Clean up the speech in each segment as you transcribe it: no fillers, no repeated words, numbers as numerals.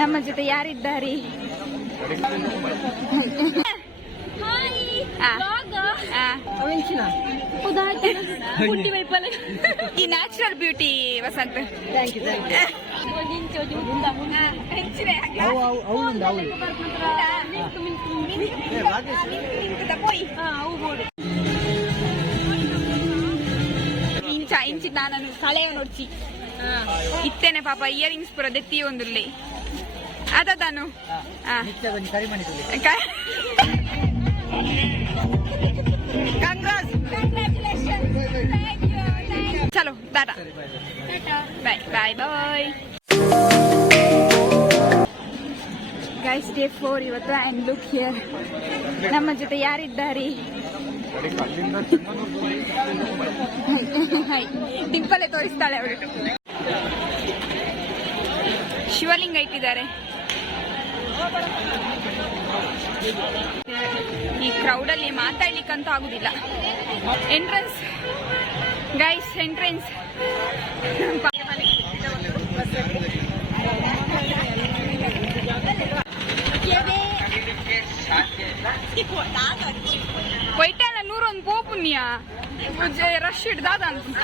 ನಮ್ಮ ಜೊತೆ ಯಾರಿದ್ದಾರೆ? ಈ ನ್ಯಾಚುರಲ್ ಬ್ಯೂಟಿ ವಸಂತ್. ಇಂಚಿ ನಾನು ಕಳೆಯ ನೋಡ್ಸಿ ಇತ್ತೇನೆ ಪಾಪ ಇಯರಿಂಗ್ಸ್ ಪುರ ದೆತ್ತಿ ಒಂದುಲ್ಲಿ ಅದಾನು ಚಲೋ ಟಾಟಾ ಬಾಯ್ ಬಾಯ್ ಬಾಯ್ ಗೈಸ್ ಡೇ 4 ಇವತ್ತು. ಅಂಡ್ ಲುಕ್ ಹಿಯರ್, ನಮ್ಮ ಜೊತೆ ಯಾರಿದ್ದಾರೆ? ಡಿಂಪಲ್ಲೇ ತೋರಿಸ್ತಾಳೆ ಅವರು. ಶಿವಲಿಂಗ ಇಟ್ಟಿದ್ದಾರೆ. ಈ ಕ್ರೌಡ್ ಅಲ್ಲಿ ಮಾತಾಡ್ಲಿಕ್ಕಂತೂ ಆಗುದಿಲ್ಲ. Entrance guys, entrance. ವೈಟಾಲ 101 ಪೋಪುನ್ಯ ರಶ್ ಹಿಡ್ದಾದ ಅಂತ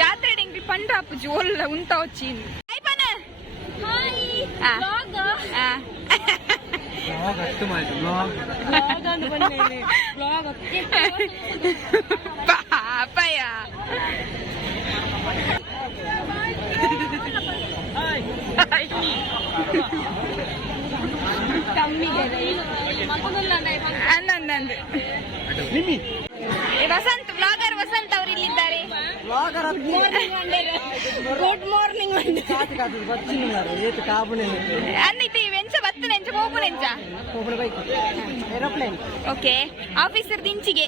ಜಾತ್ರೆ ಡೆಂಗ್ರಿ ಪಂಡ್ರಾಪ್ ಜೋಲ್ಲ ಉಂಟ వచ్చి ಪಾಪಯ್ಯ ಅಂದಂದು ವಸಂತ್ ವ್ಲಾಗರ್ ವಸಂತ್ ಅವರು ಇಲ್ಲಿದ್ದಾರೆ. ಗುಡ್ ಮಾರ್ನಿಂಗ್ ಅನ್ನಿತಿ ವೆಂಚ ಬತ್ತನೆ ಎಂಚ ಹೋಗುನೆ ಎಂಚ ಓಕೆ ಆಫೀಸರ್ ದಿಂಚಿಗೆ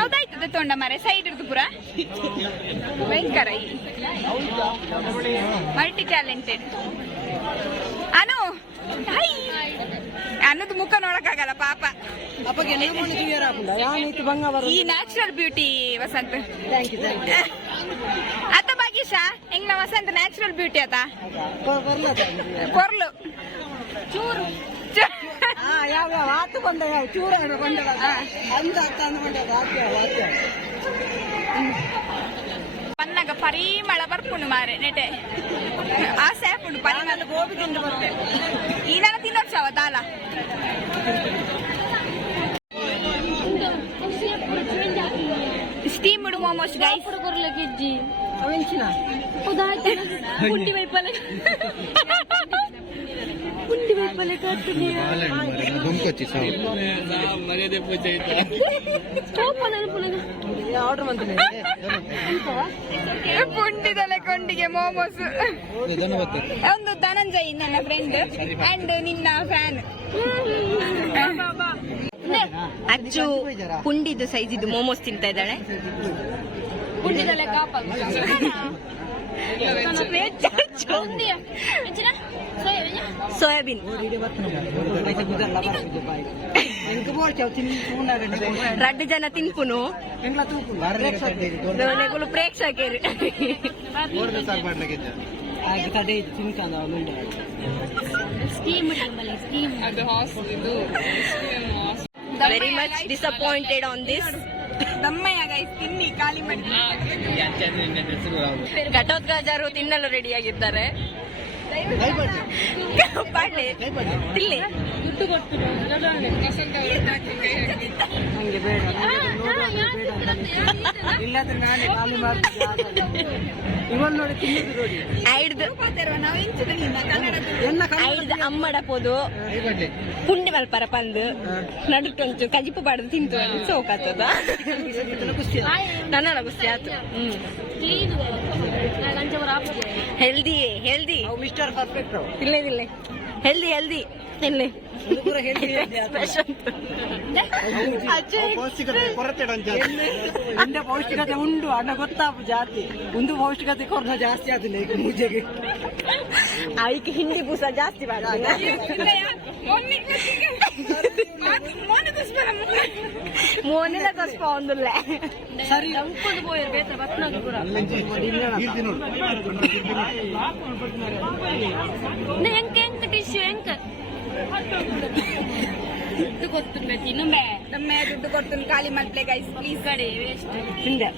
ಹೌದಾಯ್ತದ ತೊಂಡ ಮರೆ ಸೈಡ್ ಇರ್ದು ಪುರ ಭಯಂಕರ ಮಲ್ಟಿ ಟ್ಯಾಲೆಂಟೆಡ್. ಅನು ಅನ್ನೋದು ಮುಖ ನೋಡಕ್ಕಾಗಲ್ಲ ಪಾಪ. ಈ ನ್ಯಾಚುರಲ್ ಬ್ಯೂಟಿ ವಸಂತ್. ಅತ್ತ ಭಾಗ್ಯಶ ಹೆಂಗ್ ನಾ ವಸಂತ್ ನ್ಯಾಚುರಲ್ ಬ್ಯೂಟಿ ಆತ ಕೊರ್ಲು ಚೂರು ಪನ್ನಗ ಪರಿಮಳ ಬರ್ಪುಂಡು ಮಾರೆ ನೆಟೆ ಆಸೆ ಹಾಕೊಂಡು ಪರಿಮಳ ಗೋಬಿ ತಿಂದು ಬರ್ತೇನೆ. ಈ ನಾನು ತಿನ್ನೋಡ್ಸವ ದಾಲ ಸ್ಟೀಮ್ಡ್ ಮೋಮೋಸ್ ಗೈಸ್. ಕೆಜಿ ಪುಂಡಿ ವೈಪಲೆ ಪುಂಡಿ ವೈಪಲೆ ಪುಂಡಿದಲೆ ಕೊಂಡಿಗೆ ಮೋಮೋಸ್. ಒಂದು ಧನಂಜಯ್ ನನ್ನ ಫ್ರೆಂಡ್ ಅಂಡ್ ನಿನ್ನ ಫ್ಯಾನ್. ಅಚ್ಚು ಪುಂಡಿದು ಸೈಜ್ ಇದು ಮೋಮೋಸ್ ತಿಂತಾ ಇದ್ದಾಳೆ. ಪುಂಡಿದಲೆ ಕಾಪಲ್ ಸೋಯಾಬೀನ್ ರಡ್ಡು ಜನ ತಿನ್ಪುನು ಪ್ರೇಕ್ಷಕರು very much disappointed on this. ತಿನ್ನಿ ಖಾಲಿ ಮಾಡಿ. ಘಟೋತ್ಕಚರು ತಿನ್ನಲು ರೆಡಿಯಾಗಿದ್ದಾರೆ. ಬಾಡ್ಲೆ ತಿಲ್ಲಿ ದುಡ್ಡು ಕೊಡ್ತೀನಿ ಅಮ್ಮಡಪೋದು ಪುಂಡಿ ಮಲ್ಪರ ಪಂದು ನಡುಟೊಂಚು ಕಜಿಪು ಪಾಡ್ದು ತಿಂತು ಸೋಕಾತದ ನನ್ನ ಖುಷಿ ಆಯ್ತು. ಹೆಲ್ದಿ ಹೆಲ್ದಿ ಮಿಸ್ಟರ್ ಪರ್ಫೆಕ್ಟ್ ಇಲ್ಲೇ ಇಲ್ಲೇ ಹೆಲ್ದಿ ಹೆಲ್ದಿ ಇಲ್ಲೇ ಪೌಷ್ಟಿಕತೆ ಉಂಡು ಅಣ್ಣ ಗೊತ್ತಾಪು ಜಾತಿ ಒಂದು ಪೌಷ್ಟಿಕತೆ ಕೊರತೆ ಜಾಸ್ತಿ ಆದಿಲ್ಲ ಈಗ ಮೂಜೆಗೆ ಆಯ್ಕೆ ಹಿಂದಿ ಪೂಸ ಜಾಸ್ತಿ മോനിനെ കൊസ്പോന്നില്ലേ ಸರಿ ಹೆಂಗ್ ಟಿಶ್ಯೂ ಹೆಂಗ್ ದುಡ್ಡು ಕೊಡ್ತೀನಿ ತಿನ್ನುಂಬೆ ನಮ್ಮೆ ದುಡ್ಡು ಕೊಡ್ತೀನಿ ಖಾಲಿ ಮಲ್ಪ್ಲೆ ಗೈಸ್ ಪ್ಲೀಸ್ ಕಡೆ ವೇಸ್ಟ್ ಹಿಂದೆ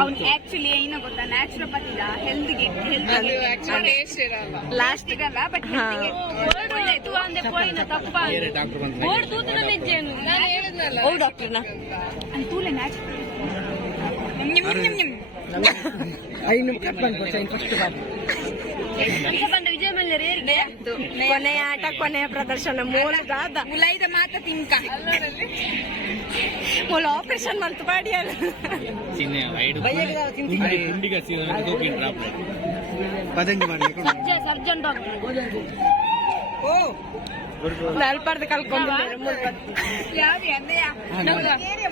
ಅವ್ನು ಆಕ್ಚುಲಿ ಏನೋ ಗೊತ್ತಾ ನ್ಯಾಚುರೋಪತಿ ಹೆಲ್ತ್ಗೆ ಲಾಸ್ಟ್ ಇರಲ್ಲ ಬಟ್ ಒಳ್ಳೇದು ಅಂದೆ ಪೋಯಿನ ತಪ್ಪ ಬೋರ್ಡ್ ತೂತನ ನಿಜೇನು ಓ ಡಾಕ್ಟರ್ನ ತೂಲೆ ನ್ಯಾಚುರಲ್ ಐನು ಕಟ್ ಬಂದು ಫಸ್ಟ್ ಬಾಬು ಈಗ ಬಂದ ವಿಜಯ ಮಲ್ಯರೇ ಕೊನೆಯ ಆಟ ಕೊನೆಯ ಪ್ರದರ್ಶನ ಮೂಲದಾದ ಮುಲೈದ ಮಾತ ತಿನ್ಕ ಮೂಲ ಆಪರೇಷನ್ ಮಾಡ್ತು ಬಾಡಿ ಅಲ್ಲ ಸರ್ಜನ್ ಡಾಕ್ಟರ್ ಓ ನಲ್ಪಾರ್ದು ಕಲ್ಕೊಂಡಿದ್ದಾರೆ ಯಾವ್ದು ಎಣ್ಣೆಯ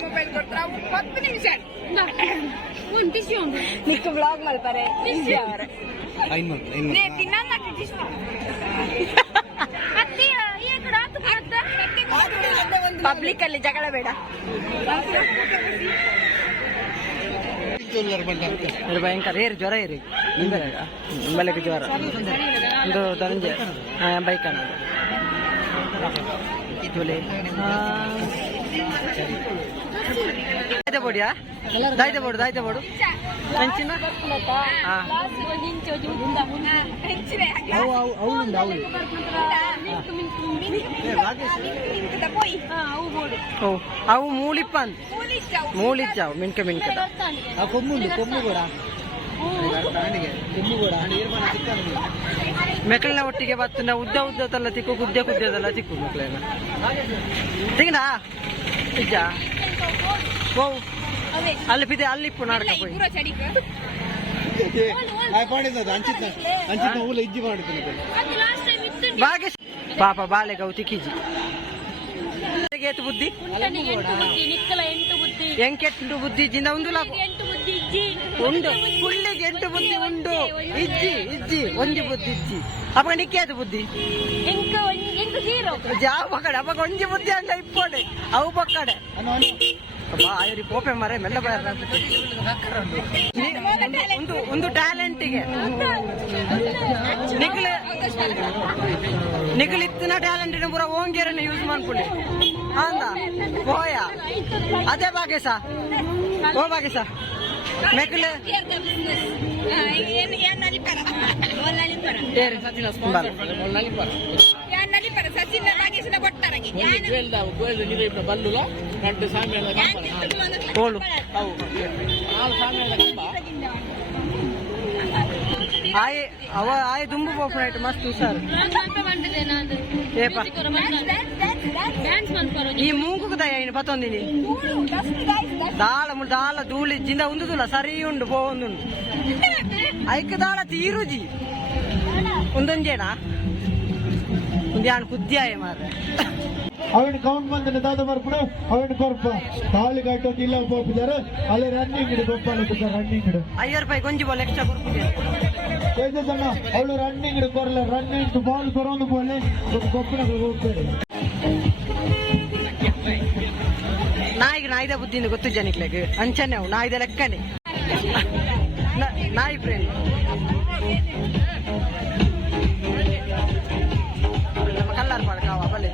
ಮೊಬೈಲ್ ಕೊಡ್ತಾರ 10 ನಿಮಿಷ ಒಂದು ಟಿಶ್ಯೂ ಉಂಟು ನಿಕ್ಕ ಬ್ಲಾಗ್ ಮಲ್ಪಾರೆ ಅವರೇ ತಿನ್ನ ಪಬ್ಲಿಕ್ ಅಲ್ಲಿ ಜಗಳ ಬೇಡ ಭಯಂಕರ ಏರಿ ಜ್ವರ ಏರಿ ನಿಂಬೆಲಕ್ಕೆ ಜ್ವರ ಒಂದು ಧನಂಜಯ ಬೈಕ್ ಅನ್ನೋದು దాయితే పొడియా దాయితే పొడు మంచినా అవు మూలిప్పాను మూలిచ్చావు మినక కొమ్ము కూడా ಮೆಕ್ಕಳನ್ನ ಒಟ್ಟಿಗೆ ಬರ್ತನ ಉದ್ದ ತಲ್ಲ ತಿಕ್ಕು ಕುದ್ದೆದಲ್ಲ ತಿಕ್ಕು ಮೆಕ್ಕಳನ್ನ ತಿಂಗನಾ ನಿಜ ಓ ಅಲ್ಲಿ ಬಿದೆ ಅಲ್ಲಿ ಇಪ್ಪು ನಾಡಕ ಪೋಯಿ ಭಾಗೇಶ್ ಪಾಪ ಬಾಳೆಗಾವು ತಿಕ್ಕಿಜಿ ಏತು ಬುದ್ಧಿ ಎಂಕೆಟ್ಟು ಬುದ್ಧಿ ಜಿಂದ ಒಂದು ಉಂಡು ಫುಲ್ಲಿಗೆ 8 ಬುದ್ಧಿ ಉಂಡು ಇಜ್ಜಿ ಒಂಜಿ ಬುದ್ಧಿ ಇಜ್ಜಿ ಅಪ್ಪ ನಿಕ್ಕೇದು ಬುದ್ಧಿ ಜಾವ ಪಕ್ಕಡೆ ಅಪ್ಪ ಒಂಜಿ ಬುದ್ಧಿ ಅಂಡ ಇಪ್ಪಡೆ ಅವು ಪಕ್ಕಡೆ ಆಯರಿ ಪೋಪೆ ಮರೆ ಮೆಲ್ಲ ಒಂದು ಟ್ಯಾಲೆಂಟಿಗೆ ನಿಖಿಲಿತ್ತಿನ ಟ್ಯಾಲೆಂಟಿನ ಪೂರ ಓಂಗೇರನ್ನು ಯೂಸ್ ಮಾಡ್ಕೊಳ್ಳಿ ಅಂದ ಹೋಯ ಅದೇ ಭಾಗೇಶ ಓ ಭಾಗೇಶ ಮೆಕ್ಕಲು ఓళ్ళు ಆಯ್ ದುಂಬು ಪೋಪುನಾಯ್ತು ಮಸ್ತ್ ಹುಷಾರು ಈ ಮೂಗುದ ಏನು ಪತ್ತೊಂದಿನಿ ದಾಳ ಧೂಳಿ ಜಿಂದ ಉಂದುದಿಲ್ಲ ಸರಿ ಉಂಡು ಪೋಂದು ಐಕ್ ದಾಳ ತೀರುಜಿ ಒಂದೊಂಜೇನಾ ಒಂದ್ಯಾಣ ಕುದ್ಯಾಯ ಮಾರ್ರೆ ಅವನ್ ಕೌಂಟ್ ಬಂದ ದಾದ ಬರ್ಬಿಡು ಅವನ್ ಕೊರ್ಪ ತಾಳಿ ಕಟ್ಟೋದು ಇಲ್ಲ ಹೋಗ್ಬಿದ್ದಾರೆ ಅಲ್ಲಿ ರನ್ನಿಂಗ್ ಇಡು ಗೊಪ್ಪ ರನ್ನಿಂಗ್ ಇಡು 5 ರೂಪಾಯಿ ಗೊಂಜಿ ಬಾಲ್ ಎಕ್ಸ್ಟ್ರಾ ಕೊಡ್ಬಿಟ್ಟೆ ತೇಜಸ್ಸಣ್ಣ ಅವಳು ರನ್ನಿಂಗ್ ಇಡು ಕೊರಲ್ಲ ರನ್ನಿಂಗ್ ಬಾಲ್ ಕೊರೊಂದು ಬೋಲೆ ಗೊಬ್ಬರ ಹೋಗ್ತಾರೆ ನಾಯಿದ ಬುದ್ಧಿಯಿಂದ ಗೊತ್ತು ಜನಿಕ್ಲೆಗೆ ಅಂಚನೆ ಅವು ನಾಯಿದ ಲೆಕ್ಕನೆ ನಾಯಿ ಫ್ರೆಂಡ್ ಕಲ್ಲರ್ ಪಡ್ಕಾವ ಬಲೆ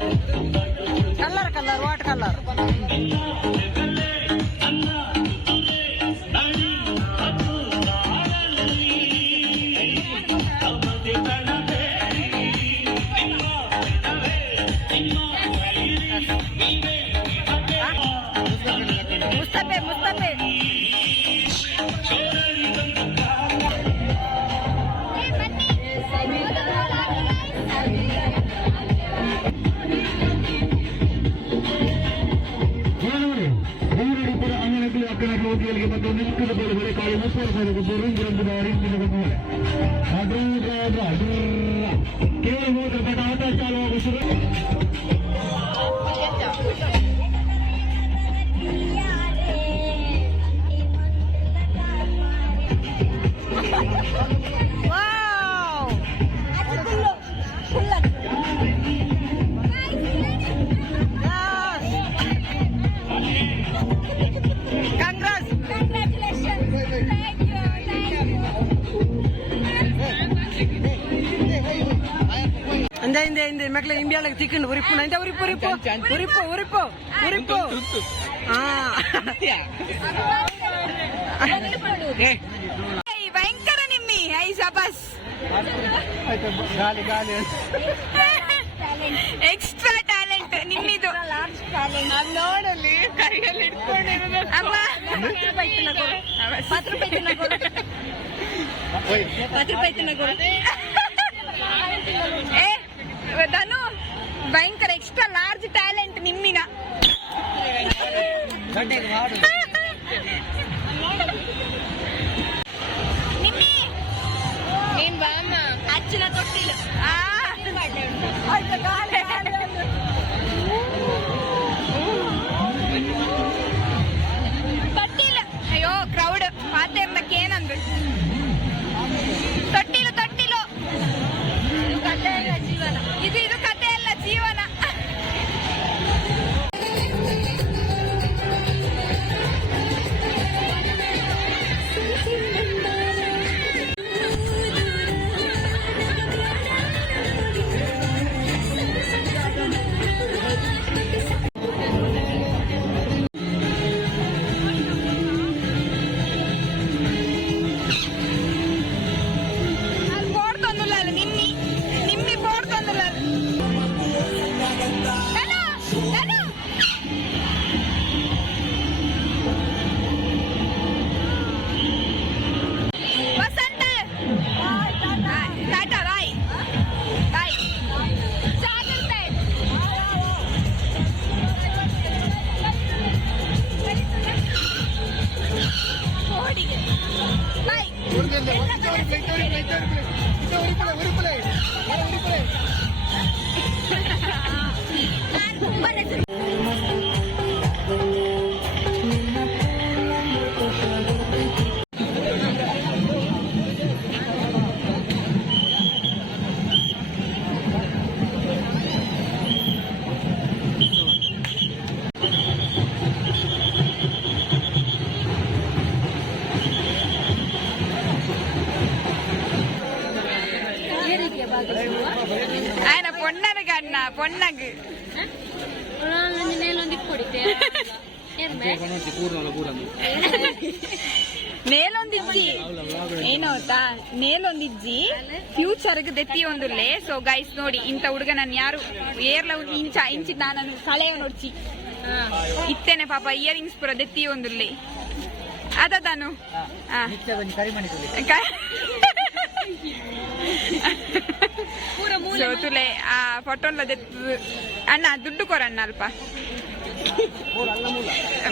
ಕಲ್ಲರ್ ವಾಟ್ ಕಲ್ಲರ್ ಮುಸ್ತಫೆ ಹೋಗಿಯಲ್ಲಿಗೆ ಮತ್ತು ನಿಂತಿನ ಬಳಿ ಕಾಳಿ ಮುಸ್ಲಿಂ ಕೇಳಿ ಹೋದ್ರೆ ಬಟ್ ಆಟ ಚಾಲು ಶುರು ಹಿಂದೆ ಹಿಂದೆ ಹಿಂದೆ ಮಕ್ಳು ಇಂಬಿಯಾಳಗೆ ತಿಕ್ಕೊಂಡು ಉರಿಪು ಇಂದ ಉರಿಪು ಉರಿಪು ಉರಿಪು ಉರಿಪು ಉರಿಪು ಹಾ ಭಯಂಕರ ನಿಮ್ಮಿ ಐ ಸಬಸ್ ಗಾಲಿ ಗಾಲಿ ಎಕ್ಸ್ಟ್ರಾ ಟ್ಯಾಲೆಂಟ್ ನಿಮ್ಮಿದು ನೋಡಲಿ ಕೈಯಲ್ಲಿ ಇಟ್ಕೊಂಡಿರೋದು ಅಮ್ಮ 10 ರೂಪಾಯಿ ತಿನ್ನಗೋರು ಏ ಧನು ಭಯಂಕರ ಎಕ್ಸ್ಟ್ರಾ ಲಾರ್ಜ್ ಟ್ಯಾಲೆಂಟ್ ನಿಮ್ಮಿನ ನಿಮ್ಮಿ ನೀನ್ ಬಾಮ್ಮ ಅಚ್ಚನ ತೊಟ್ಟಿಲ್ಲ ತೊಟ್ಟಿಲ್ಲ ಅಯ್ಯೋ ಕ್ರೌಡ್ ಪಾತೇರ್ನಕ್ಕೆ ಏನಂದ್ರು ತೊಟ್ಟಿಲು ತೊಟ್ಟಿಲು ಇದು ಕತೆ ಅಲ್ಲ ಜೀವನ ఆయన పొన్నరు కన్నా పొన్నగు ನೇಲೊಂದಿಜ್ಜಿ ಏನೋತಾ ನೇಲೊಂದಿಜ್ಜಿ ಫ್ಯೂಚರ್ ದೆತ್ತಿ ಒಂದುಲ್ಲೆ ಸೊ ಗೈಸ್ ನೋಡಿ ಇಂತ ಹುಡುಗ ನಾನು ಯಾರು ಏರ್ಲ ಇಂಚಿ ನಾನು ಕಳೆಯ ನೋಡ್ಚಿ ಇತ್ತೇನೆ ಪಾಪ ಇಯರಿಂಗ್ಸ್ ಪುರ ದೆತ್ತಿ ಒಂದುಲ್ಲೆ ಅದ ತಾನು ಸೊ ತುಲೆ ಆ ಫೋಟೋನ್ಲ ದೆತ್ತು ಅಣ್ಣ ದುಡ್ಡು ಕೊರಣ್ಣ ಅಲ್ಪ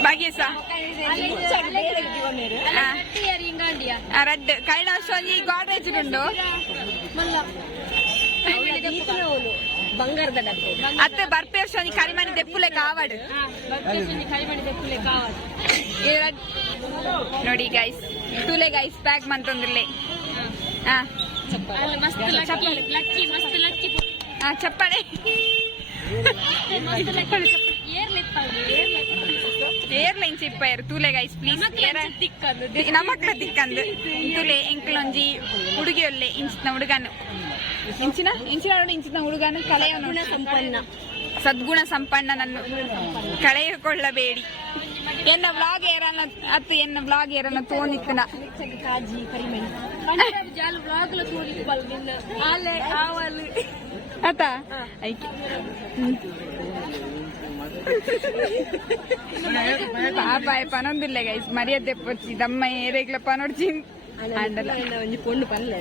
ಭಾಗ್ಯಸ ರಡ್ ಕೈನ ವರ್ಷ ಗಾಡ್ರೇಜ್ ಉಂಡು ಬಂಗಾರದ ಡಬ್ಬೆ ಅತ್ತೆ ಬರ್ಪೆ ವರ್ಷ ಕರಿಮಣಿ ದೆಪ್ಪುಲೆ ಕಾವಡ್ ನೋಡಿ ಗೈಸ್ ತುಲೆ ಗೈಸ್ ಪ್ಯಾಕ್ ಮಂತೊಂದಿರ್ಲೆ ಚಪ್ಪಳೆ ಏರ್ಲೈನ್ ಚಿಪ್ಪಯರ್ ತೂಲೆ ಗೈಸ್ ಪ್ಲೀಸ್ ನಮಕ್ಲ ತಿಕ್ಕಂದು ತುಲೆ ಎಂಕ್ಲೊಂಜಿ ಹುಡುಗಿಯೊಲ್ಲೆ ಇಂಚಿನ ಹುಡುಗನು ಇಂಚಿನ ಹುಡುಗನು ಕಳೆಯವನು ಸದ್ಗುಣ ಸಂಪನ್ನ ನನ್ನ ಕಳೆಯಕೊಳ್ಳಬೇಡಿ ಎನ್ನ ವ್ಲಾಗ್ ಏರನ್ನ ಅತ್ತು ಎನ್ನ ವ್ಲಾಗ್ ಏರನ್ನ ತೋನಿಕ್ಕನ ಅತ್ತ ಐಕೆ ಪಾಪಾಯ ಪನೊಂದಿಲ್ಲ ಗೈಸ್ ಮರ್ಯಾದೆ ಪೊಚ್ಚಿ ದಮ್ಮ ಏರೆಗ್ಲ ಪನೊಡ್ಚಿ ಆಂಡಲ ಒಂಜಿ ಪೊಣ್ಣು ಪನ್ಲೆ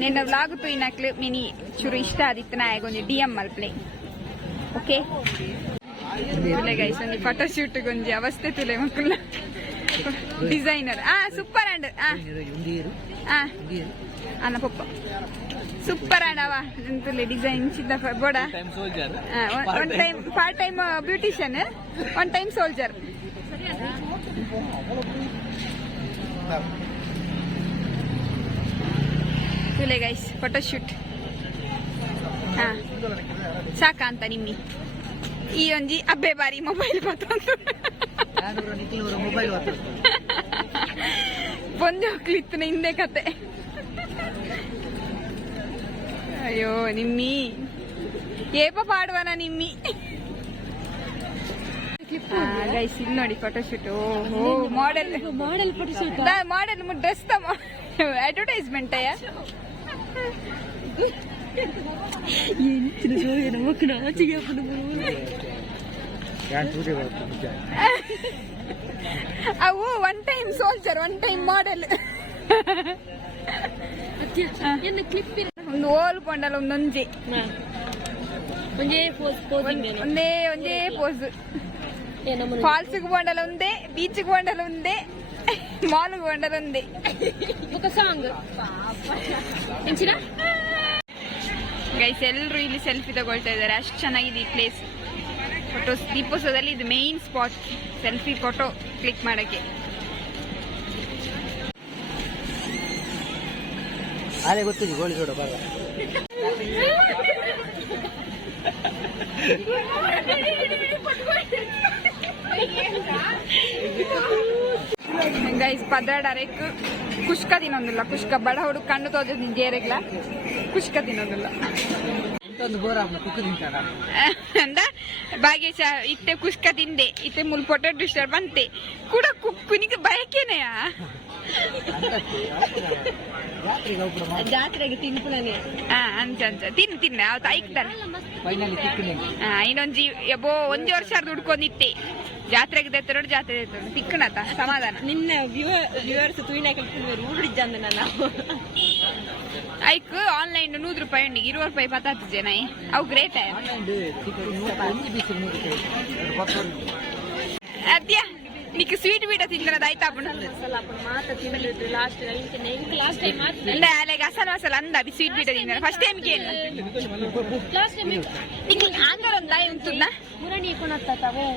ನಿನ್ನ ವ್ಲಾಗ್ ತೂಯಿನಕ್ಲು ಮಿನಿ ಚೂರು ಇಷ್ಟ ಆದಿತ್ತು ನಾಯಗ ಒಂಜಿ DM ಮಲ್ಪ್ಲೆ ಓಕೆ ತುಲೆ ಗೈಸ್ ಒಂದು ಫೋಟೋ ಶೂಟ್ ಗೊಂಜಿ ಅವಸ್ಥೆ ತುಲೆ ಮಕ್ಕಳ ಡಿಸೈನರ್ ಸೂಪರ್ ಅಂಡ್ ಅನ್ನ ಪಪ್ಪ ಸೂಪರ್ ಅಂಡ್ ಅವ ತುಲೆ ಡಿಸೈನ್ ಚಿನ್ನ ಬೋಡ one time part time beautician one time soldier ತುಲೆ ಗೈಸ್ ಫೋಟೋ ಶೂಟ್ ಸಾಕ ಅಂತ ನಿಮ್ಮಿ ಈ ಒಂಜಿ ಅಬ್ಬೆ ಬಾರಿ ಮೊಬೈಲ್ ಬಂದು ಹೋಗ್ಲಿತ್ತು ಹಿಂದೆ ಕತೆ ಅಯ್ಯೋ ನಿಮ್ಮಿ ಏಪ ಪಾಡುವನ ನಿಮ್ಮಿ. ಗೈಸ್ ಇಲ್ಲಿ ನೋಡಿ ಫೋಟೋಶೂಟ್. ಓ ಮಾಡೆಲ್ ಫೋಟೋಶೂಟ್ ಮಾಡೆಲ್ ಡ್ರೆಸ್ ತಮ್ಮ ಅಡ್ವರ್ಟೈಸ್ಮೆಂಟ್ ಅಯ್ಯ. ಅವು one time soldier one time model. ಒಂದು ಓಲ್ ಕೊಂಡಲ್ಲ ಒಂದೊಂಜೆ ಒಂದೇ ಒಂದೇ ಪೋಸ್. ಫಾಲ್ಸ್ಗೆ ಬೋಂಡಲ್ಲ ಒಂದೇ, ಬೀಚ್ಗೆ ಬೋಂಡಲ್ಲ ಒಂದೇ, ಮಾಲ್ಗೆ ಬೋಂಡಲ್ಲ ಒಂದೇ. ಗೈಸ್ ಎಲ್ಲರೂ ಇಲ್ಲಿ ಸೆಲ್ಫಿ ತಗೊಳ್ತಾ ಇದ್ದಾರೆ, ಅಷ್ಟು ಚೆನ್ನಾಗಿದೆ ಈ ಪ್ಲೇಸ್. ಫೋಟೋಸ್ ದೀಪೋತ್ಸವದಲ್ಲಿ ಇದು main spot selfie photo click ಮಾಡಕ್ಕೆ. ಅದೇ ಗೊತ್ತಿದೆ ಗೋಳಿ ಸೋಡ ಬರ. ಗೈಸ್ ಪದಾಡಾರೆಕ್ ಕುಷ್ಕ ತಿನ್ನೊಂದಿಲ್ಲ. ಕುಷ್ಕ ಬಡ ಹುಡುಗ ಕಣ್ಣು ತೋಜ ಜೇರೆಗ್ಲ ಕುಷ್ಕ ತಿನ್ನೊಂದಿಲ್ಲ ಅಂದ ಭಾಗ್ಯಶ ಇತ್ತೆ ಕುಷ್ಕ ತಿಂದೆ ಇತ್ತೆ ಮುಲ್ ಪೊಟೆಟೊ ಡಿಸ್ಟರ್ಬ್ ಅಂತೆ ಕೂಡ ಕುನಿಗೆ ಬಯಕೇನೆಯ ಜಾತ್ರೆಗೆ ತಿನ್ಪುಳನೆ ಅಂಚ ಅಂಚ ತಿನ್ನ ಅವತ್ತು ಐಕ್ತಾನೆ. ಇನ್ನೊಂಜಿ ಎಬೋ ಒಂದೇ ವರ್ಷ ದುಡ್ಕೊಂಡಿತ್ತೆ ಜಾತ್ರೆಗೆ ದೆತ್ತರೋಡು ಜಾತ್ರೆ ದೆತ್ತರೋಡು ತಿಕ್ಕಣತ ಸಮಾಧಾನ. ನಿನ್ನ ವ್ಯೂವರ್ಸ್ ತುಯಿನ ಊಡಿದ್ದಂದ ನಾನು ಐಕ್ ಆನ್ಲೈನ್ 100 ರೂಪಾಯಿ ಉಂಡಿ 20 ರೂಪಾಯಿ ಪತ್ತಾತು ಜನ ಅವು ಗ್ರೇಟ್ ಅದ್ಯ నీకు స్వీట్ బీట తిందరది అయితే అప్పుడు అలాగే అసలు అసలు అంద అది స్వీట్ బీట తిందర ఫస్ట్ టైం కి నీకు ఆంధ్ర దాయి ఉంటుందా ಮುರಣಿ ಕೊಣತ್ತವೆ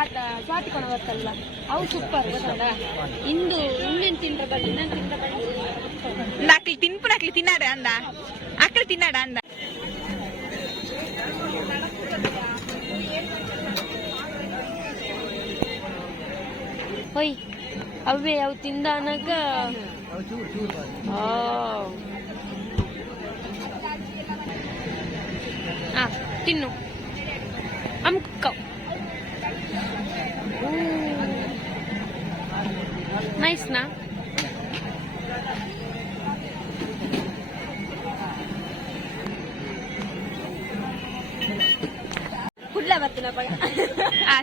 ಆಟ ಸ್ವಾತಿ ಕೊಣವತ್ತಲ್ಲ ಅವು ಸೂಪರ್ ಗೊತ್ತಲ್ಲ. ಇಂದು ಇನ್ನೇನು ತಿಂದ್ರೆ ಇನ್ನೇನು ತಿಂದ್ರೆ అక్కడ తిన్పు అక్కడ తిన్నాడా అందా అక్కడ తిన్నాడా అందా. ಹೋಯ್ ಅವೇ ಅವು ತಿಂದಾನಾಗ ತಿನ್ನು ಅಮ್ಕವ್ ನೈಸ್ನಾ.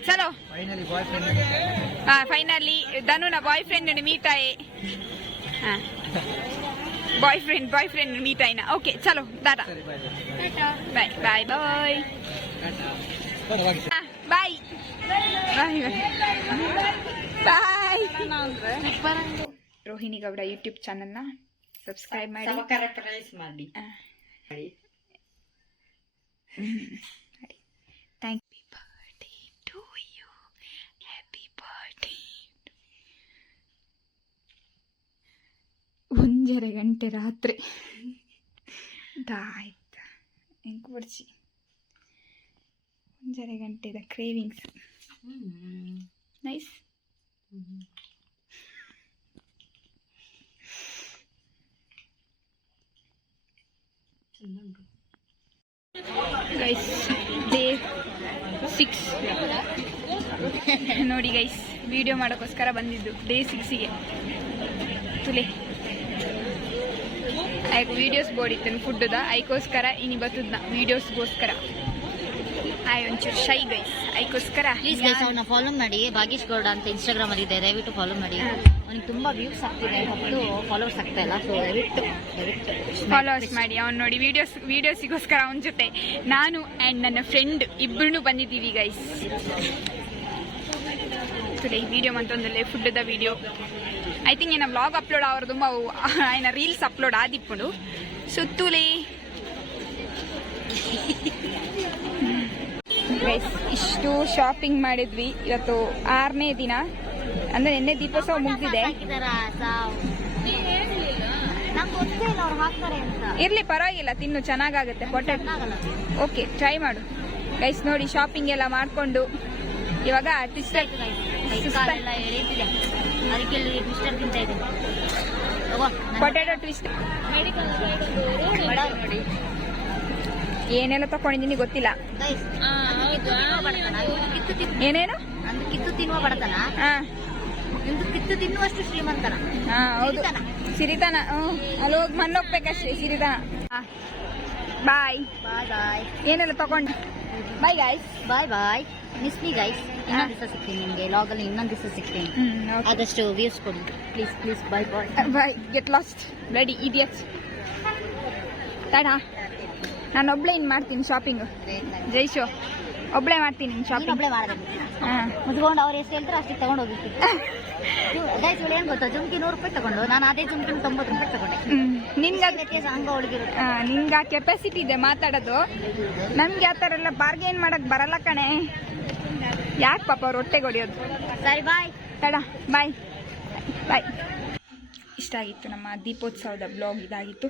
చలో ఫైనల్లీ ధను నా బాయ్ ఫ్రెండ్ మీట్ అయ్యే బాయ్ ఫ్రెండ్ మీట్ అయినా. ఓకే చలో దాదా bye bye bye bye bye. Rohini Gowda YouTube ಚಾನಲ್ನ ಸಬ್ಸ್ಕ್ರೈಬ್ ಮಾಡಿ. Happy birthday to you, happy birthday. 1:30 ಗಂಟೆ ರಾತ್ರಿ ಆಯ್ತಾ ಹೆಂಗೆ ಬಿಡ್ಸಿ 1:30 ಗಂಟೆದ ಕ್ರೇವಿಂಗ್ಸ್ ನೈಸ್. ಗೈಸ್ ಡೇ 6 ನೋಡಿ ಗೈಸ್, ವಿಡಿಯೋ ಮಾಡೋಕ್ಕೋಸ್ಕರ ಬಂದಿದ್ದು ಡೇ 6ಗೆ ತುಲೆ ಆಯ್ಕೆ ವೀಡಿಯೋಸ್ ಬೋಡಿತ್ತೇನೆ ಫುಡ್ದ ಐಕೋಸ್ಕರ ಇನಿ ಬತ್ತದ ವೀಡಿಯೋಸ್ಗೋಸ್ಕರ ಆಯ್ ಒಂಚೂರು ಶೈ ಗೈಸ್ ಐಕೋಸ್ಕರ. ಪ್ಲೀಸ್ ಗೈಸ್ ಅವನ್ನ ಫಾಲೋ ಮಾಡಿ, ಭಾಗೇಶ್ ಗೌಡ ಅಂತ ಇನ್ಸ್ಟಾಗ್ರಾಮ್ ಅಲ್ಲಿ ಇದೆ, ದಯವಿಟ್ಟು ಫಾಲೋ ಮಾಡಿ. ಅವನಿಗೆ ತುಂಬಾ ವ್ಯೂಸ್ ಆಗ್ತಿದೆ, 10 ಫಾಲೋವರ್ಸ್ ಆಗ್ತಾ ಇಲ್ಲ, ಸೊ ದಯವಿಟ್ಟು ಫಾಲೋವರ್ಸ್ ಮಾಡಿ. ಅವ್ನು ನೋಡಿ ವಿಡಿಯೋಸಿಗೋಸ್ಕರ ಅವನ ಜೊತೆ ನಾನು ಆ್ಯಂಡ್ ನನ್ನ ಫ್ರೆಂಡ್ ಇಬ್ಬರೂ ಬಂದಿದ್ದೀವಿ ಗೈಸ್. ಟುಡೇ ಈ ವಿಡಿಯೋ ಮಂತೊಂದುಲ್ಲೆ ಫುಡ್ದ ವಿಡಿಯೋ ಐ ಥಿಂಕ್ ಏನ ವ್ಲಾಗ್ ಅಪ್ಲೋಡ್ ಆವರು ತುಂಬ ఆయన ರೀಲ್ಸ್ ಅಪ್ಲೋಡ್ ಆದಿಪ್ಪುಡು ಸುತ್ತೂಲೆ ಗೈಸ್. ಇಷ್ಟು ಶಾಪಿಂಗ್ ಮಾಡಿದ್ವಿ. ಇವತ್ತು 6ನೇ ದಿನ, ಅಂದ್ರೆ ನಿನ್ನೆ ದೀಪೋತ್ಸವ ಮುಗಿದಿದೆ. ಇರ್ಲಿ ಪರವಾಗಿಲ್ಲ, ತಿನ್ನು ಚೆನ್ನಾಗಾಗುತ್ತೆ ಪೊಟೆಟೊ. ಓಕೆ ಟ್ರೈ ಮಾಡು ಗೈಸ್. ನೋಡಿ ಶಾಪಿಂಗ್ ಎಲ್ಲ ಮಾಡ್ಕೊಂಡು ಇವಾಗ ಅದಕ್ಕೆ ಇಲ್ಲಿ ಟ್ವಿಸ್ಟರ್ ತಿಂತಾ ಇದ್ದೀನಿ. ತಗೋ ಪೊಟ್ಯಾಟೊ ಟ್ವಿಸ್ಟ್ ನೋಡಿ ಏನೆಲ್ಲ ತಕೊಂಡಿದ್ದೀನಿ ಗೊತ್ತಿಲ್ಲ. ಗೈಸ್ ಏನೇನು ಅಂದ್ರೆ ಕಿತ್ತು ತಿನ್ನುವ ಬಡತನ, ಹಾ ನಿಮ್ದು ಕಿತ್ತು ತಿನ್ನುವಷ್ಟು ಶ್ರೀಮಂತನ. ಹಾ ಹೌದು, ಸಿರಿತನ. ಸಿರಿತನ. ಅಲ್ಲಿ ಹೋಗಿ ಮಣ್ಣು ಹೋಗ್ಬೇಕಷ್ಟೇ, ಸಿರಿತನ. ಬಾಯ್. ಬಾಯ್ ಬಾಯ್ ಏನೆಲ್ಲ ತಗೊಂಡು bye guys. Bye bye. Miss me guys. ಇನ್ನೊಂದು ದಿವಸ ಸಿಗ್ತೀನಿ ನಿಮಗೆ ಲಾಗಲ್ಲಿ, ಇನ್ನೊಂದು ದಿವಸ ಸಿಗ್ತೀನಿ. ಆದಷ್ಟು ವ್ಯೂಸ್ ಕೊಡಿ please please. Bye bye bye. Get lost ready idiots. ತಡ ನಾನು ಒಬ್ಳೆ ಇನ್ ಮಾಡ್ತೀನಿ ಶಾಪಿಂಗ್. ಜೈಶೋ ಒಬ್ಳೆ ಮಾಡ್ತೀನಿ ಶಾಪಿಂಗ್. ಒಬ್ಳೆ ಮಾಡೋದು ಹಾಂ ಮುಚ್ಕೊಂಡು ಅವ್ರು ಎಷ್ಟು ಹೇಳ್ತಾರೆ ಅಷ್ಟಕ್ಕೆ ತಗೊಂಡು ಹೋಗಿರ್ತೀನಿ. ಗೈಸ್ ಇವಳು ಏನು ಗೊತ್ತಾ, ಜುಮ್ಕಿ 100 ರೂಪಾಯಿ ತಗೊಂಡು ನಾನು ಅದೇ ಜುಮ್ಕಿ 90 ರೂಪಾಯಿ ತಗೊಂಡೆ. ನಿನ್ಗೆ ವ್ಯತ್ಯಾಸ ಹಂಗ ಒಳಗಿರುತ್ತೆ. ನಿಂಗೆ ಆ ಕೆಪಾಸಿಟಿ ಇದೆ ಮಾತಾಡೋದು. ನಮ್ಗೆ ಆ ಥರ ಎಲ್ಲ ಬಾರ್ಗೇನ್ ಮಾಡಕ್ ಬರಲ್ಲ ಕಣೆ. ಯಾಕೆ ಪಾಪ ಅವ್ರು ಹೊಟ್ಟೆಗೆ ಹೊಡಿಯೋದು. ಸರಿ ಬಾಯ್. ತಡ ಬಾಯ್ ಬಾಯ್. ಇಷ್ಟ ಆಗಿತ್ತು ನಮ್ಮ ದೀಪೋತ್ಸವದ ಬ್ಲಾಗ್. ಇದಾಗಿತ್ತು.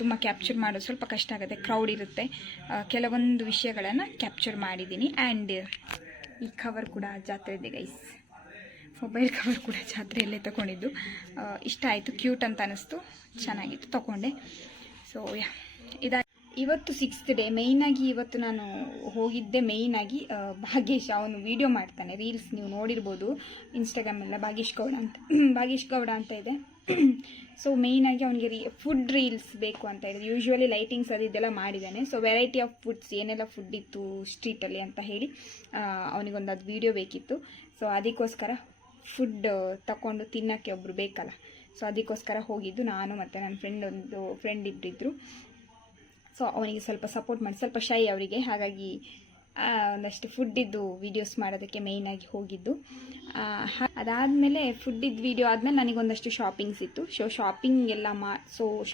ತುಂಬ ಕ್ಯಾಪ್ಚರ್ ಮಾಡೋದು ಸ್ವಲ್ಪ ಕಷ್ಟ ಆಗುತ್ತೆ, ಕ್ರೌಡ್ ಇರುತ್ತೆ. ಕೆಲವೊಂದು ವಿಷಯಗಳನ್ನು ಕ್ಯಾಪ್ಚರ್ ಮಾಡಿದ್ದೀನಿ. ಆ್ಯಂಡ್ ಈ ಕವರ್ ಕೂಡ ಜಾತ್ರೆದೆ ಗೈಸ್. ಮೊಬೈಲ್ ಕವರ್ ಕೂಡ ಜಾತ್ರೆಯಲ್ಲೇ ತೊಗೊಂಡಿದ್ದು. ಇಷ್ಟ ಆಯಿತು, ಕ್ಯೂಟ್ ಅಂತ ಅನ್ನಿಸ್ತು, ಚೆನ್ನಾಗಿತ್ತು, ತೊಗೊಂಡೆ. ಸೊ ಇವತ್ತು 6th ಡೇ. ಮೇಯ್ನಾಗಿ ಇವತ್ತು ನಾನು ಹೋಗಿದ್ದೆ ಮೇಯ್ನಾಗಿ ಭಾಗೇಶ್, ಅವನು ವೀಡಿಯೋ ಮಾಡ್ತಾನೆ, ರೀಲ್ಸ್ ನೀವು ನೋಡಿರ್ಬೋದು ಇನ್ಸ್ಟಾಗ್ರಾಮೆಲ್ಲ. ಭಾಗೇಶ್ ಗೌಡ ಅಂತ ಇದೆ. ಸೊ ಮೇಯ್ನಾಗಿ ಅವನಿಗೆ ಫುಡ್ ರೀಲ್ಸ್ ಬೇಕು ಅಂತ ಹೇಳಿದ್ರು. ಯೂಶ್ವಲಿ ಲೈಟಿಂಗ್ಸ್ ಅದೆಲ್ಲ ಮಾಡಿದ್ದಾನೆ. ಸೊ ವೆರೈಟಿ ಆಫ್ ಫುಡ್ಸ್, ಏನೆಲ್ಲ ಫುಡ್ ಇತ್ತು ಸ್ಟ್ರೀಟಲ್ಲಿ ಅಂತ ಹೇಳಿ ಅವನಿಗೊಂದು ಅದು ವೀಡಿಯೋ ಬೇಕಿತ್ತು. ಸೊ ಅದಕ್ಕೋಸ್ಕರ ಫುಡ್ ತಗೊಂಡು ತಿನ್ನೋಕ್ಕೆ ಒಬ್ಬರು ಬೇಕಲ್ಲ. ಸೊ ಅದಕ್ಕೋಸ್ಕರ ಹೋಗಿದ್ದು ನಾನು ಮತ್ತು ನನ್ನ ಫ್ರೆಂಡ್ ಇಬ್ಬರಿದ್ದರು. ಸೊ ಅವನಿಗೆ ಸ್ವಲ್ಪ ಸಪೋರ್ಟ್ ಮಾಡಿ, ಸ್ವಲ್ಪ ಶೈ ಅವರಿಗೆ, ಹಾಗಾಗಿ ಒಂದಷ್ಟು ಫುಡ್ಡಿದ್ದು ವೀಡಿಯೋಸ್ ಮಾಡೋದಕ್ಕೆ ಮೇಯ್ನಾಗಿ ಹೋಗಿದ್ದು. ಅದಾದಮೇಲೆ ಫುಡ್ಡಿದ್ದು ವೀಡಿಯೋ ಆದಮೇಲೆ ನನಗೊಂದಷ್ಟು ಶಾಪಿಂಗ್ಸ್ ಇತ್ತು. ಶಾಪಿಂಗ್ ಎಲ್ಲ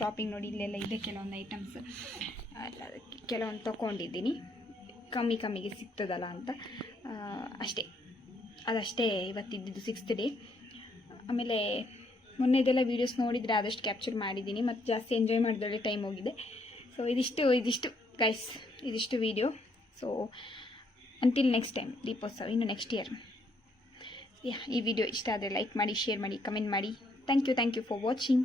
ಶಾಪಿಂಗ್ ನೋಡಿ, ಇಲ್ಲೆಲ್ಲ ಇದೆ ಕೆಲವೊಂದು ಐಟಮ್ಸ್, ಕೆಲವೊಂದು ತೊಗೊಂಡಿದ್ದೀನಿ. ಕಮ್ಮಿಗೆ ಸಿಗ್ತದಲ್ಲ ಅಂತ ಅಷ್ಟೇ. ಅದಷ್ಟೇ ಇವತ್ತಿದ್ದು 6th ಡೇ. ಆಮೇಲೆ ಮೊನ್ನೆದೆಲ್ಲ ವೀಡಿಯೋಸ್ ನೋಡಿದರೆ ಆದಷ್ಟು ಕ್ಯಾಪ್ಚರ್ ಮಾಡಿದ್ದೀನಿ, ಮತ್ತು ಜಾಸ್ತಿ ಎಂಜಾಯ್ ಮಾಡಿದ್ರೆ ಟೈಮ್ ಹೋಗಿದೆ. ಸೊ ಇದಿಷ್ಟು ಗೈಸ್, ಇದಿಷ್ಟು video. So until next time ದೀಪೋತ್ಸವ, ಇನ್ನು ನೆಕ್ಸ್ಟ್ ಇಯರ್. ಈ ವಿಡಿಯೋ ಇಷ್ಟ ಆದರೆ ಲೈಕ್ ಮಾಡಿ, ಶೇರ್ ಮಾಡಿ, ಕಮೆಂಟ್ ಮಾಡಿ. Thank you for watching.